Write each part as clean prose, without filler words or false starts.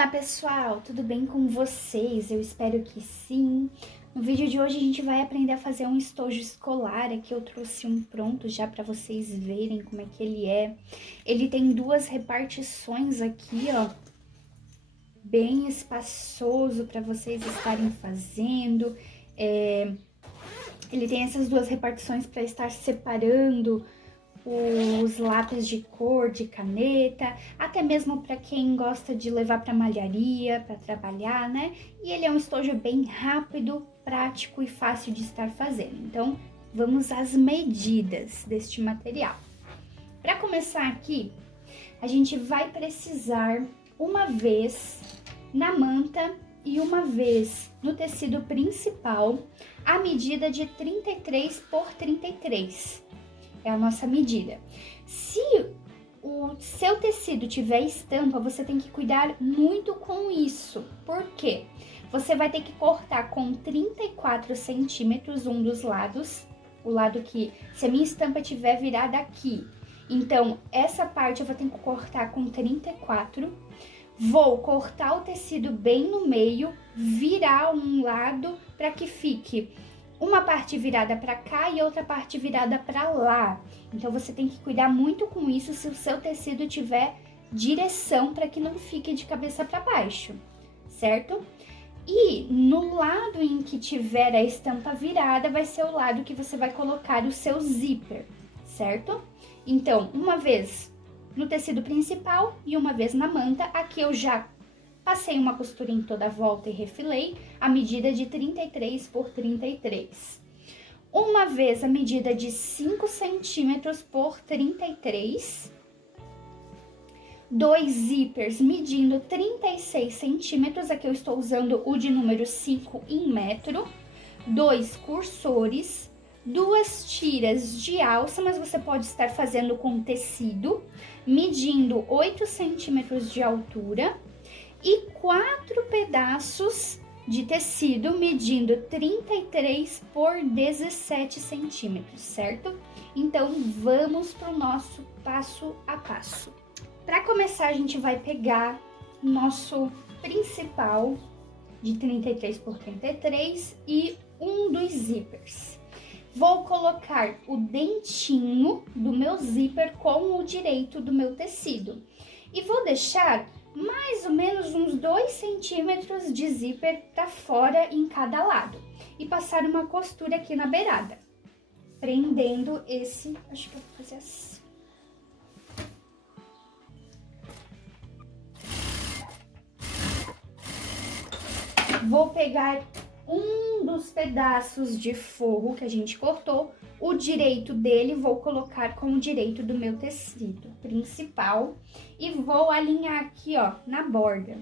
Olá pessoal, tudo bem com vocês? Eu espero que sim. No vídeo de hoje a gente vai aprender a fazer um estojo escolar. Aqui eu trouxe um pronto já para vocês verem como é que ele é. Ele tem duas repartições aqui, ó, bem espaçoso para vocês estarem fazendo. Ele tem essas duas repartições para estar separando os lápis de cor, de caneta, até mesmo para quem gosta de levar para malharia, para trabalhar, né? E ele é um estojo bem rápido, prático e fácil de estar fazendo. Então, vamos às medidas deste material. Para começar aqui, a gente vai precisar uma vez na manta e uma vez no tecido principal, a medida de 33 por 33. É a nossa medida. Se o seu tecido tiver estampa, você tem que cuidar muito com isso. Por quê? Você vai ter que cortar com 34 centímetros um dos lados. O lado que, se a minha estampa tiver virada aqui, então essa parte eu vou ter que cortar com 34. Vou cortar o tecido bem no meio, virar um lado para que fique uma parte virada para cá e outra parte virada para lá. Então você tem que cuidar muito com isso se o seu tecido tiver direção para que não fique de cabeça para baixo, certo? E no lado em que tiver a estampa virada vai ser o lado que você vai colocar o seu zíper, certo? Então, uma vez no tecido principal e uma vez na manta. Aqui eu já passei uma costura em toda a volta e refilei a medida de 33 por 33. Uma vez a medida de 5 centímetros por 33. Dois zíperes medindo 36 centímetros. Aqui eu estou usando o de número 5 em metro. Dois cursores. Duas tiras de alça, mas você pode estar fazendo com tecido, medindo 8 centímetros de altura. E 4 pedaços de tecido medindo 33 por 17 centímetros, certo? Então, vamos para o nosso passo a passo. Para começar, a gente vai pegar o nosso principal de 33 por 33 e um dos zíperes. Vou colocar o dentinho do meu zíper com o direito do meu tecido e vou deixar mais ou menos uns 2 centímetros de zíper para fora em cada lado e passar uma costura aqui na beirada, prendendo esse, acho que eu vou fazer assim. Vou pegar um dos pedaços de forro que a gente cortou, o direito dele vou colocar com o direito do meu tecido principal e vou alinhar aqui, ó, na borda.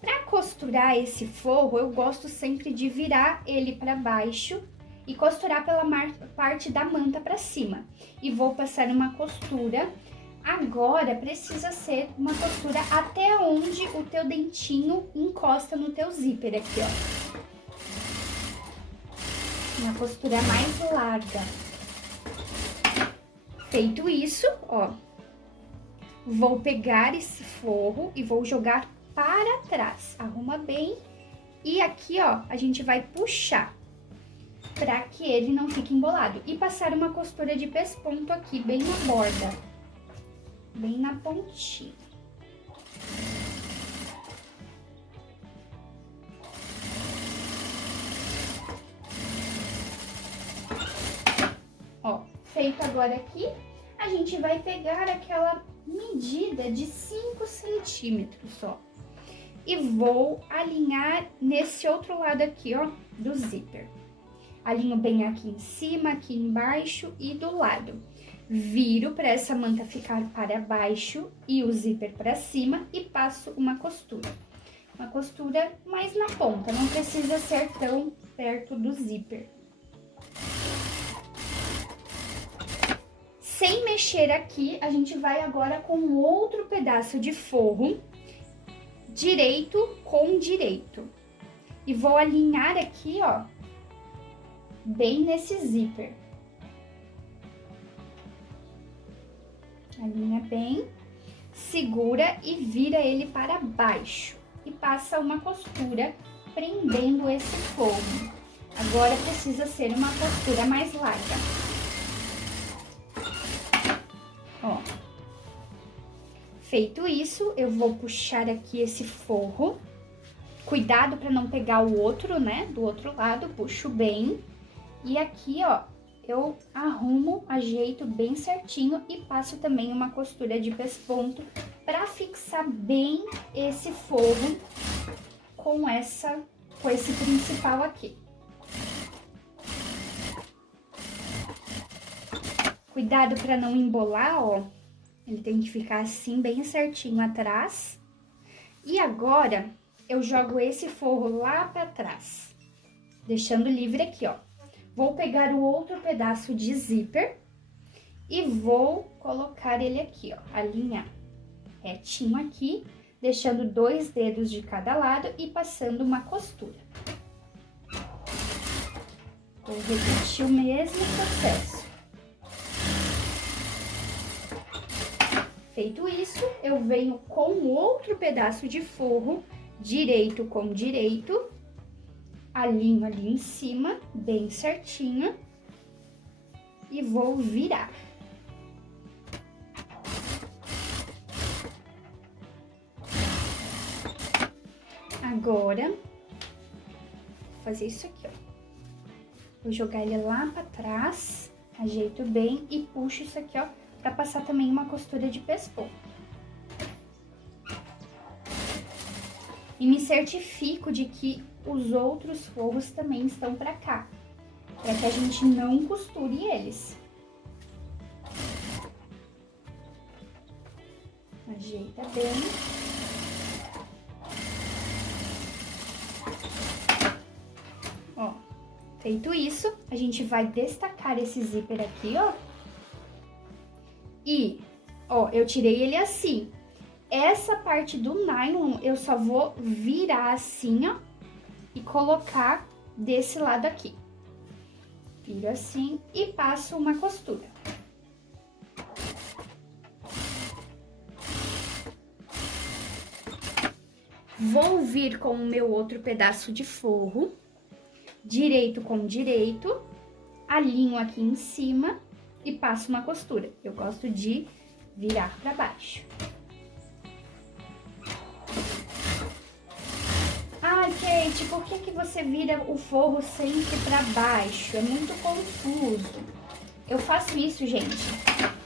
Para costurar esse forro, eu gosto sempre de virar ele para baixo e costurar pela parte da manta para cima. E vou passar uma costura. Agora, precisa ser uma costura até onde o teu dentinho encosta no teu zíper aqui, ó. Uma costura mais larga. Feito isso, ó, vou pegar esse forro e vou jogar para trás. Arruma bem e aqui, ó, a gente vai puxar para que ele não fique embolado. E passar uma costura de pesponto aqui, bem na borda, bem na pontinha. Ó, feito agora aqui, a gente vai pegar aquela medida de 5 centímetros, ó. E vou alinhar nesse outro lado aqui, ó, do zíper. Alinho bem aqui em cima, aqui embaixo e do lado. Viro para essa manta ficar para baixo e o zíper para cima e passo uma costura. Uma costura mais na ponta, não precisa ser tão perto do zíper. Sem mexer aqui, a gente vai agora com outro pedaço de forro, direito com direito. E vou alinhar aqui, ó, bem nesse zíper. Alinha bem, segura e vira ele para baixo. passa uma costura prendendo esse forro. Agora precisa ser uma costura mais larga. Ó. Feito isso, eu vou puxar aqui esse forro. Cuidado para não pegar o outro, né? Do outro lado, puxo bem. E aqui, ó, eu arrumo, ajeito bem certinho e passo também uma costura de pesponto para fixar bem esse forro com esse principal aqui. Cuidado para não embolar, ó. Ele tem que ficar assim, bem certinho atrás. E agora, eu jogo esse forro lá para trás, deixando livre aqui, ó. Vou pegar o outro pedaço de zíper e vou colocar ele aqui, ó, alinhar retinho aqui, deixando 2 dedos de cada lado e passando uma costura. Vou repetir o mesmo processo. Feito isso, eu venho com o outro pedaço de forro, direito com direito, alinho ali em cima, bem certinho, e vou virar. Agora, vou fazer isso aqui, ó. Vou jogar ele lá pra trás, ajeito bem e puxo isso aqui, ó, pra passar também uma costura de pesponto. E me certifico de que os outros forros também estão pra cá, para que a gente não costure eles. Ajeita bem. Ó, feito isso, a gente vai destacar esse zíper aqui, ó. E, ó, eu tirei ele assim. Essa parte do nylon eu só vou virar assim, ó, e colocar desse lado aqui. Viro assim e passo uma costura. Vou vir com o meu outro pedaço de forro, direito com direito, alinho aqui em cima e passo uma costura. Eu gosto de virar para baixo. Ai, Kate, por que você vira o forro sempre para baixo? É muito confuso. Eu faço isso, gente,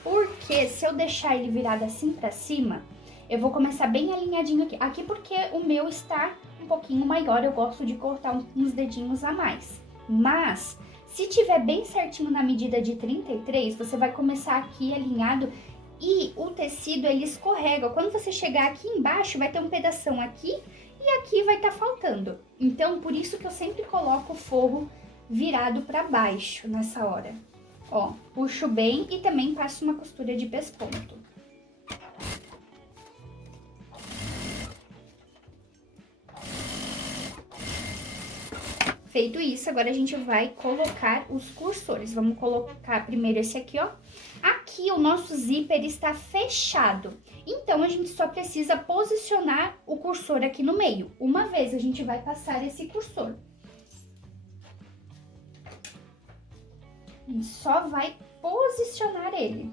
porque se eu deixar ele virado assim para cima, eu vou começar bem alinhadinho aqui. Aqui porque o meu está um pouquinho maior, eu gosto de cortar uns dedinhos a mais. Mas, se tiver bem certinho na medida de 33, você vai começar aqui alinhado e o tecido, ele escorrega. Quando você chegar aqui embaixo, vai ter um pedação aqui e aqui vai estar faltando. Então, por isso que eu sempre coloco o forro virado para baixo nessa hora. Ó, puxo bem e também passo uma costura de pesponto. Feito isso, agora a gente vai colocar os cursores. Vamos colocar primeiro esse aqui, ó. Aqui o nosso zíper está fechado, então a gente só precisa posicionar o cursor aqui no meio. Uma vez a gente vai passar esse cursor. A gente só vai posicionar ele.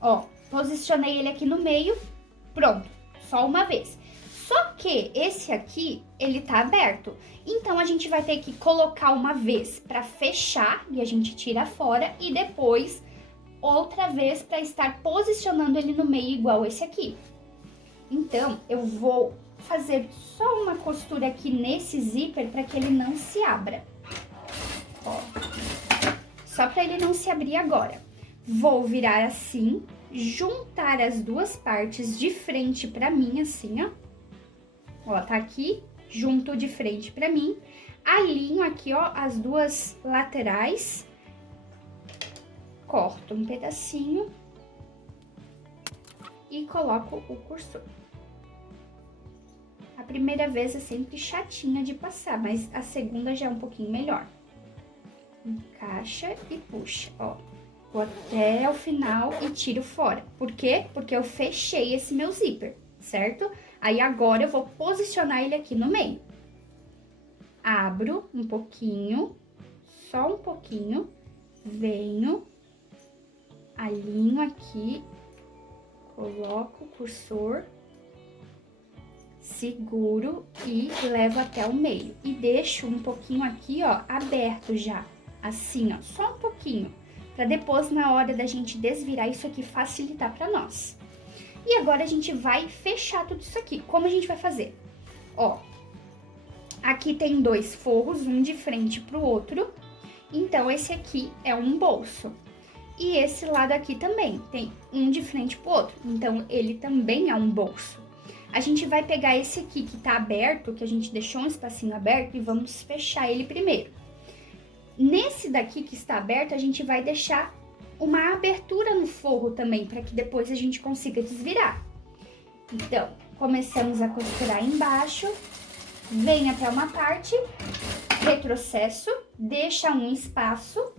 Ó, posicionei ele aqui no meio. Pronto, só uma vez. Só que esse aqui, ele tá aberto. Então, a gente vai ter que colocar uma vez pra fechar, e a gente tira fora, e depois outra vez pra estar posicionando ele no meio igual esse aqui. Então, eu vou fazer só uma costura aqui nesse zíper pra que ele não se abra. Ó, só pra ele não se abrir agora. Vou virar assim, juntar as duas partes de frente pra mim, assim, ó. Ó, tá aqui, junto de frente pra mim. Alinho aqui, ó, as duas laterais. Corto um pedacinho. E coloco o cursor. A primeira vez é sempre chatinha de passar, mas a segunda já é um pouquinho melhor. Encaixa e puxa, ó. Vou até o final e tiro fora. Por quê? Porque eu fechei esse meu zíper, certo? Aí agora eu vou posicionar ele aqui no meio. Abro um pouquinho, só um pouquinho, venho, alinho aqui, coloco o cursor, seguro e levo até o meio. E deixo um pouquinho aqui, ó, aberto já, assim, ó, só um pouquinho, para depois, na hora da gente desvirar isso aqui, facilitar para nós. E agora a gente vai fechar tudo isso aqui. Como a gente vai fazer? Ó, aqui tem 2 forros, um de frente pro outro. Então, esse aqui é um bolso. E esse lado aqui também tem um de frente pro outro. Então, ele também é um bolso. A gente vai pegar esse aqui que tá aberto, que a gente deixou um espacinho aberto, e vamos fechar ele primeiro. Nesse daqui que está aberto, a gente vai deixar uma abertura no forro também, para que depois a gente consiga desvirar. Então, começamos a costurar embaixo, vem até uma parte, retrocesso, deixa um espaço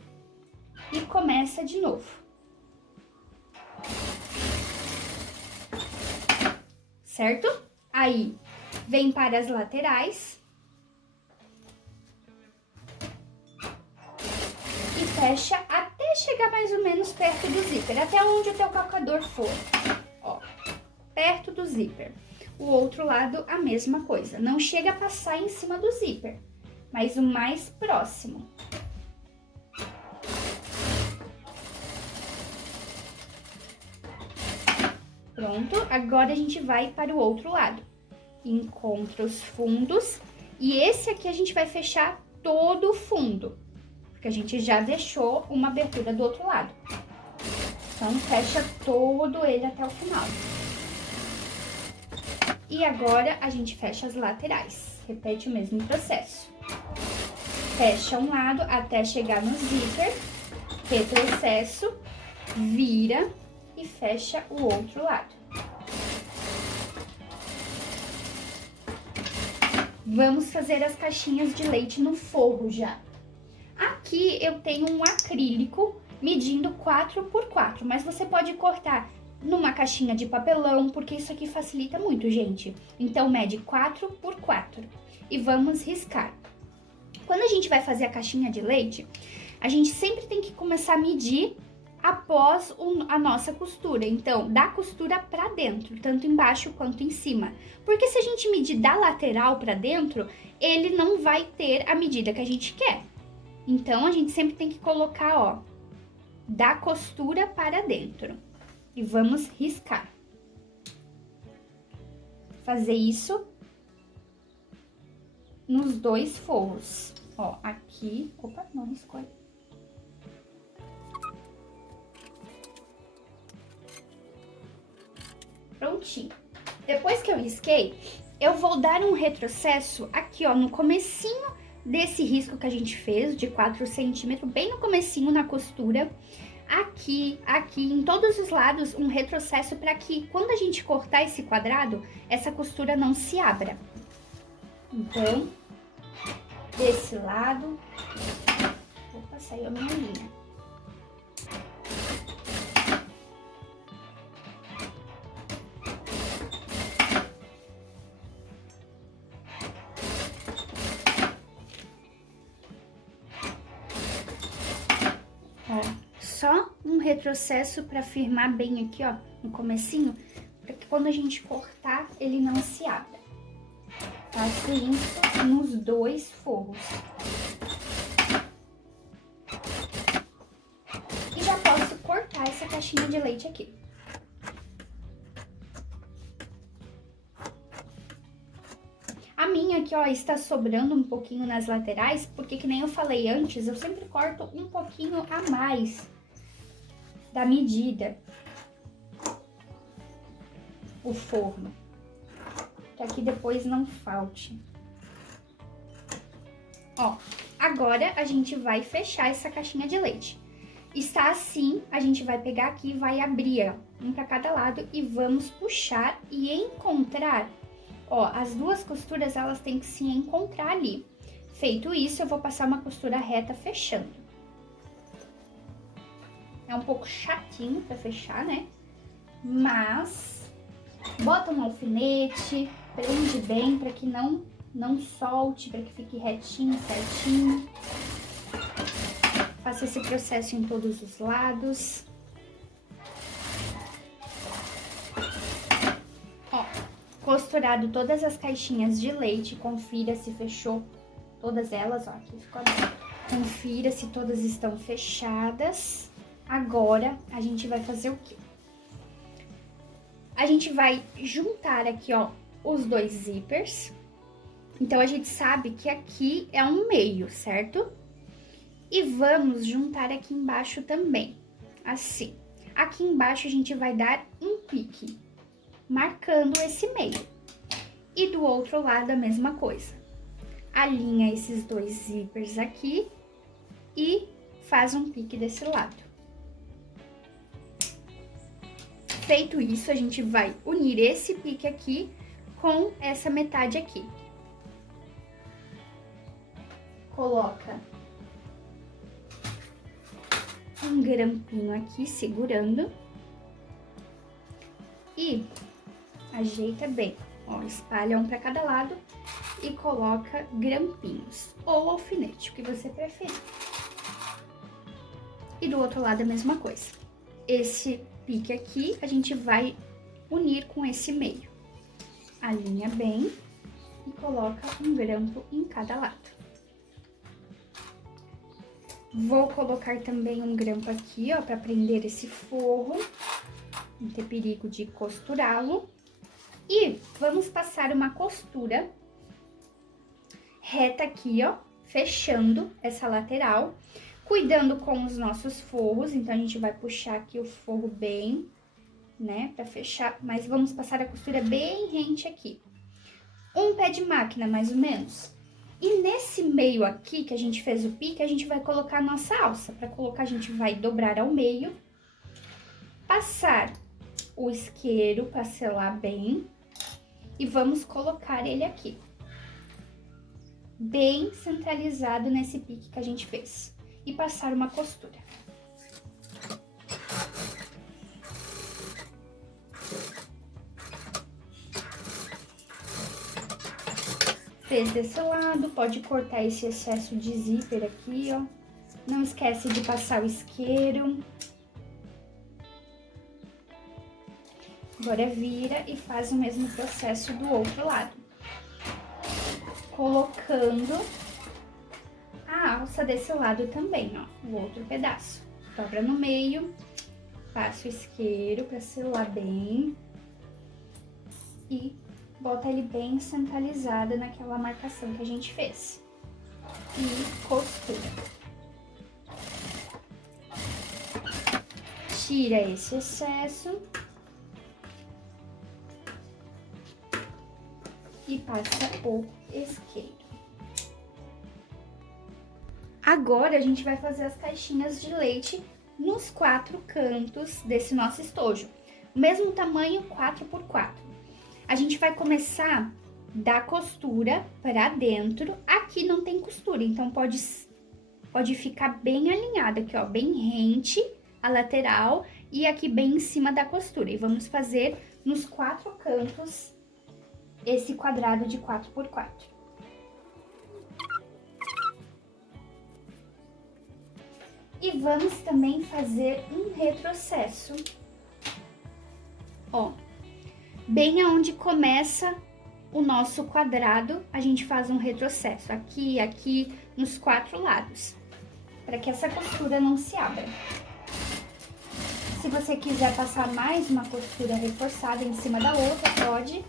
e começa de novo. Certo? Aí, vem para as laterais. E fecha até chegar mais ou menos perto do zíper, até onde o teu calcador for. Ó, perto do zíper. O outro lado, a mesma coisa. Não chega a passar em cima do zíper, mas o mais próximo. Pronto, agora a gente vai para o outro lado. Encontra os fundos e esse aqui a gente vai fechar todo o fundo, porque a gente já deixou uma abertura do outro lado. Então, fecha todo ele até o final. E agora, a gente fecha as laterais. Repete o mesmo processo. Fecha um lado até chegar no zíper, retrocesso, vira e fecha o outro lado. Vamos fazer as caixinhas de leite no forro já. Aqui eu tenho um acrílico medindo 4 por 4, mas você pode cortar numa caixinha de papelão, porque isso aqui facilita muito, gente. Então, mede 4 por 4 e vamos riscar. Quando a gente vai fazer a caixinha de leite, a gente sempre tem que começar a medir após a nossa costura. Então, da costura pra dentro, tanto embaixo quanto em cima. Porque se a gente medir da lateral pra dentro, ele não vai ter a medida que a gente quer. Então, a gente sempre tem que colocar, ó, da costura para dentro. E vamos riscar. Fazer isso nos 2 forros. Ó, aqui... Opa, não riscou aí. Prontinho. Depois que eu risquei, eu vou dar um retrocesso aqui, ó, no comecinho desse risco que a gente fez, de 4 centímetros, bem no comecinho na costura. Aqui, em todos os lados, um retrocesso para que, quando a gente cortar esse quadrado, essa costura não se abra. Então, desse lado... Opa, saiu a minha linha. Só um retrocesso para firmar bem aqui, ó, no comecinho, para que quando a gente cortar, ele não se abra. Faço isso nos 2 forros. E já posso cortar essa caixinha de leite aqui. A minha aqui, ó, está sobrando um pouquinho nas laterais, porque que nem eu falei antes, eu sempre corto um pouquinho a mais da medida o forno, para que depois não falte. Ó, agora a gente vai fechar essa caixinha de leite. Está assim, a gente vai pegar aqui e vai abrir, ó, um para cada lado e vamos puxar e encontrar, ó, as 2 costuras, elas têm que se encontrar ali. Feito isso, eu vou passar uma costura reta fechando. É um pouco chatinho pra fechar, né? Mas bota um alfinete, prende bem pra que não solte, pra que fique retinho, certinho. Faça esse processo em todos os lados. Ó, costurado todas as caixinhas de leite, confira se fechou todas elas, ó, aqui ficou aberto. Confira se todas estão fechadas. Agora, a gente vai fazer o quê? A gente vai juntar aqui, ó, os dois zíperes. Então, a gente sabe que aqui é um meio, certo? E vamos juntar aqui embaixo também, assim. Aqui embaixo a gente vai dar um pique, marcando esse meio. E do outro lado a mesma coisa. Alinha esses dois zíperes aqui e faz um pique desse lado. Feito isso, a gente vai unir esse pique aqui com essa metade aqui. Coloca um grampinho aqui, segurando. E ajeita bem, ó, espalha um para cada lado e coloca grampinhos ou alfinete, o que você preferir. E do outro lado a mesma coisa. Esse pique aqui a gente vai unir com esse meio. Alinha bem e coloca um grampo em cada lado. Vou colocar também um grampo aqui, ó, para prender esse forro, não ter perigo de costurá-lo. E vamos passar uma costura reta aqui, ó, fechando essa lateral, cuidando com os nossos forros. Então, a gente vai puxar aqui o forro bem, né, pra fechar, mas vamos passar a costura bem rente aqui. Um pé de máquina, mais ou menos. E nesse meio aqui, que a gente fez o pique, a gente vai colocar a nossa alça. Pra colocar, a gente vai dobrar ao meio, passar o isqueiro pra selar bem e vamos colocar ele aqui, bem centralizado nesse pique que a gente fez, e passar uma costura. Fez desse lado, pode cortar esse excesso de zíper aqui, ó. Não esquece de passar o isqueiro. Agora vira e faz o mesmo processo do outro lado. Colocando a alça desse lado também, ó, o outro pedaço. Dobra no meio, passa o isqueiro pra selar bem e bota ele bem centralizado naquela marcação que a gente fez. E costura. Tira esse excesso. E passa o isqueiro. Agora, a gente vai fazer as caixinhas de leite nos 4 cantos desse nosso estojo. Mesmo tamanho, 4x4. A gente vai começar da costura para dentro. Aqui não tem costura, então pode ficar bem alinhada aqui, ó, bem rente a lateral e aqui bem em cima da costura. E vamos fazer nos 4 cantos esse quadrado de 4x4. E vamos também fazer um retrocesso, ó, bem aonde começa o nosso quadrado, a gente faz um retrocesso aqui e aqui nos 4 lados, para que essa costura não se abra. Se você quiser passar mais uma costura reforçada em cima da outra, pode.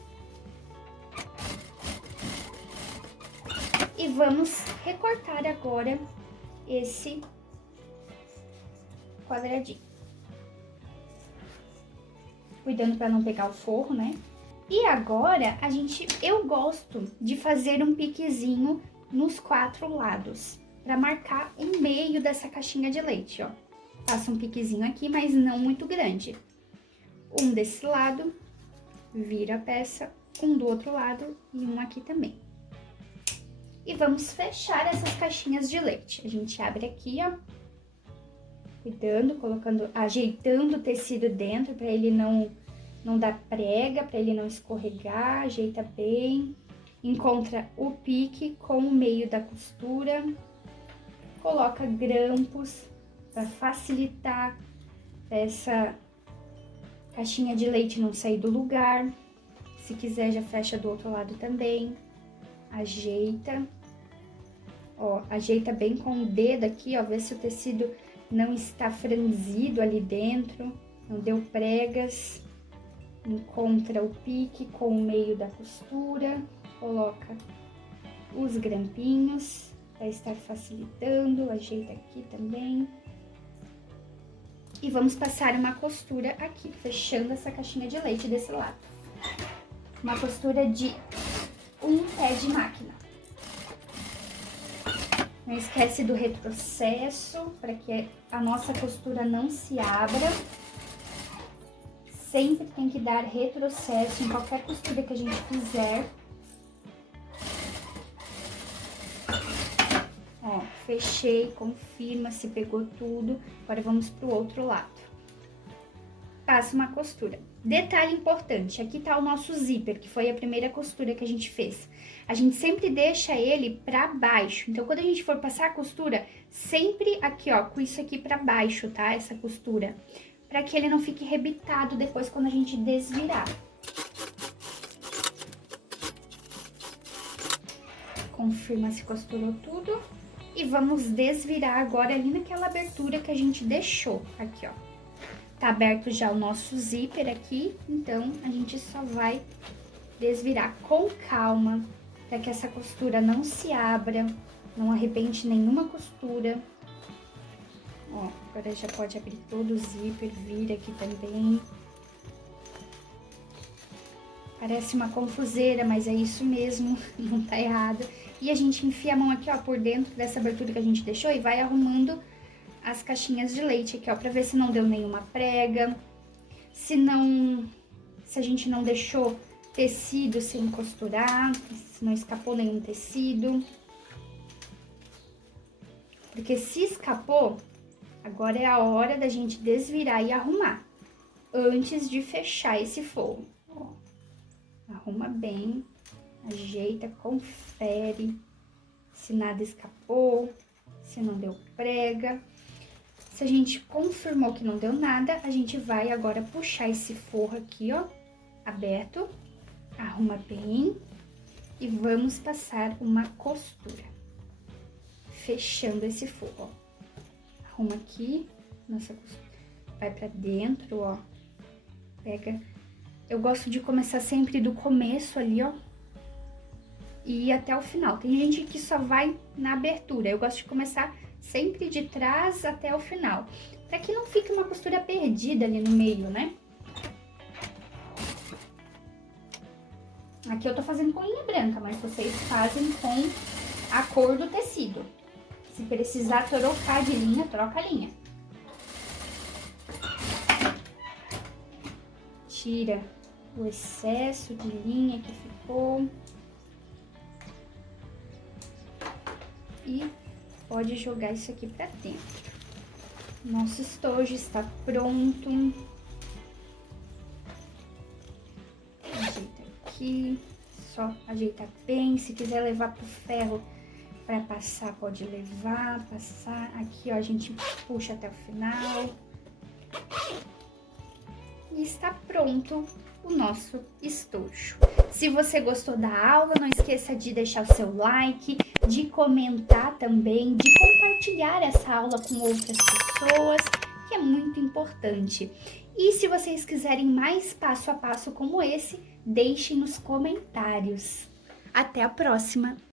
E vamos recortar agora esse quadradinho. Cuidando para não pegar o forro, né? E agora, eu gosto de fazer um piquezinho nos 4 lados, para marcar o meio dessa caixinha de leite, ó. Faço um piquezinho aqui, mas não muito grande. Um desse lado, vira a peça, um do outro lado e um aqui também. E vamos fechar essas caixinhas de leite. A gente abre aqui, ó. cuidando, colocando, ajeitando o tecido dentro para ele não dar prega, para ele não escorregar, ajeita bem. Encontra o pique com o meio da costura, coloca grampos para facilitar essa caixinha de leite não sair do lugar. Se quiser, já fecha do outro lado também. Ajeita. Ó, ajeita bem com o dedo aqui, ó, vê se o tecido não está franzido ali dentro, não deu pregas. Encontra o pique com o meio da costura, coloca os grampinhos para estar facilitando, ajeita aqui também. E vamos passar uma costura aqui, fechando essa caixinha de leite desse lado. Uma costura de um pé de máquina. Não esquece do retrocesso, para que a nossa costura não se abra. Sempre tem que dar retrocesso em qualquer costura que a gente fizer. Ó, fechei, confirma se pegou tudo. Agora vamos pro outro lado. Passa uma costura. Detalhe importante, aqui tá o nosso zíper, que foi a primeira costura que a gente fez. A gente sempre deixa ele pra baixo, então quando a gente for passar a costura, sempre aqui, ó, com isso aqui pra baixo, tá? Essa costura, pra que ele não fique rebitado depois quando a gente desvirar. Confirma se costurou tudo. E vamos desvirar agora ali naquela abertura que a gente deixou, aqui, ó. Tá aberto já o nosso zíper aqui, então a gente só vai desvirar com calma, para que essa costura não se abra, não arrebente nenhuma costura. Ó, agora já pode abrir todo o zíper, vira aqui também. Parece uma confuseira, mas é isso mesmo, não tá errado. E a gente enfia a mão aqui, ó, por dentro dessa abertura que a gente deixou e vai arrumando as caixinhas de leite aqui, ó, pra ver se não deu nenhuma prega, se a gente não deixou tecido sem costurar, se não escapou nenhum tecido. Porque se escapou, agora é a hora da gente desvirar e arrumar, antes de fechar esse forro. Ó, arruma bem, ajeita, confere se nada escapou, se não deu prega. Se a gente confirmou que não deu nada, a gente vai agora puxar esse forro aqui, ó, aberto, arruma bem e vamos passar uma costura, fechando esse forro, ó. Arruma aqui, nossa costura, vai pra dentro, ó, pega. Eu gosto de começar sempre do começo ali, ó, e ir até o final. Tem gente que só vai na abertura, eu gosto de começar sempre de trás até o final, para que não fique uma costura perdida ali no meio, né? Aqui eu tô fazendo com linha branca, mas vocês fazem com a cor do tecido. Se precisar trocar de linha, troca a linha. Tira o excesso de linha que ficou. E pode jogar isso aqui pra dentro. Nosso estojo está pronto. Ajeita aqui, só ajeitar bem. Se quiser levar pro ferro para passar, pode levar, passar. Aqui, ó, a gente puxa até o final. E está pronto o nosso estojo. Se você gostou da aula, não esqueça de deixar o seu like, de comentar também, de compartilhar essa aula com outras pessoas, que é muito importante. E se vocês quiserem mais passo a passo como esse, deixem nos comentários. Até a próxima!